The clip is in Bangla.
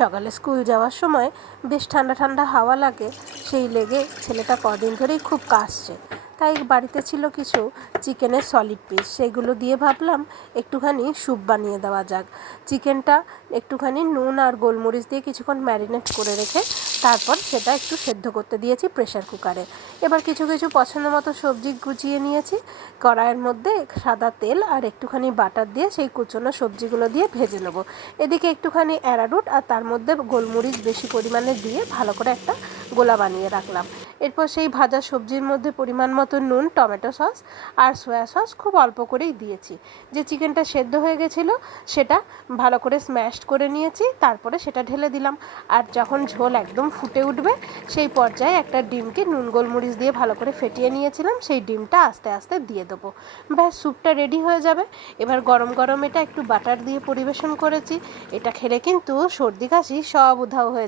সকালে স্কুল যাওয়ার সময় বেশ ঠান্ডা ঠান্ডা হাওয়া লাগে, সেই লেগে ছেলেটা কদিন ধরেই খুব কাশছে। তাই বাড়িতে ছিল কিছু চিকেনের সলিড পিস সেগুলো দিয়ে ভাবলাম একটুখানি স্যুপ বানিয়ে দেওয়া যাক। চিকেনটা একটুখানি নুন আর গোলমরিচ দিয়ে কিছুক্ষণ ম্যারিনেট করে রেখে তারপর সেটা একটু সেদ্ধ করতে দিয়েছি প্রেশার কুকারে এবার কিছু কিছু পছন্দ মতো সবজি গুছিয়ে নিয়েছি। কড়াইয়ের মধ্যে সাদা তেল আর একটুখানি বাটার দিয়ে সেই কুচনো সবজিগুলো দিয়ে ভেজে নেব। এদিকে একটুখানি অ্যারারুট আর তার মধ্যে গোলমরিচ বেশি পরিমাণে দিয়ে ভালো করে একটা গোলা বানিয়ে রাখলাম। এরপর সেই ভাজা সবজির মধ্যে পরিমাণ মতো নুন, টমেটো সস আর সয়া সস খুব অল্প করেই দিয়েছি। যে চিকেনটা সেদ্ধ হয়ে গেছিল, সেটা ভালো করে স্ম্যাশড করে নিয়েছি, তারপরে সেটা ঢেলে দিলাম। আর যখন ঝোল একদম ফুটে উঠবে, সেই পর্যায়ে একটা ডিমকে নুন গোলমরিচ দিয়ে ভালো করে ফেটিয়ে নিয়েছিলাম, সেই ডিমটা আস্তে আস্তে দিয়ে দেবো। ব্যাস, স্যুপটা রেডি হয়ে যাবে। এবার গরম গরম এটা একটু বাটার দিয়ে পরিবেশন করেছি। এটা খেলে কিন্তু সর্দি কাশি সব উধাও হয়ে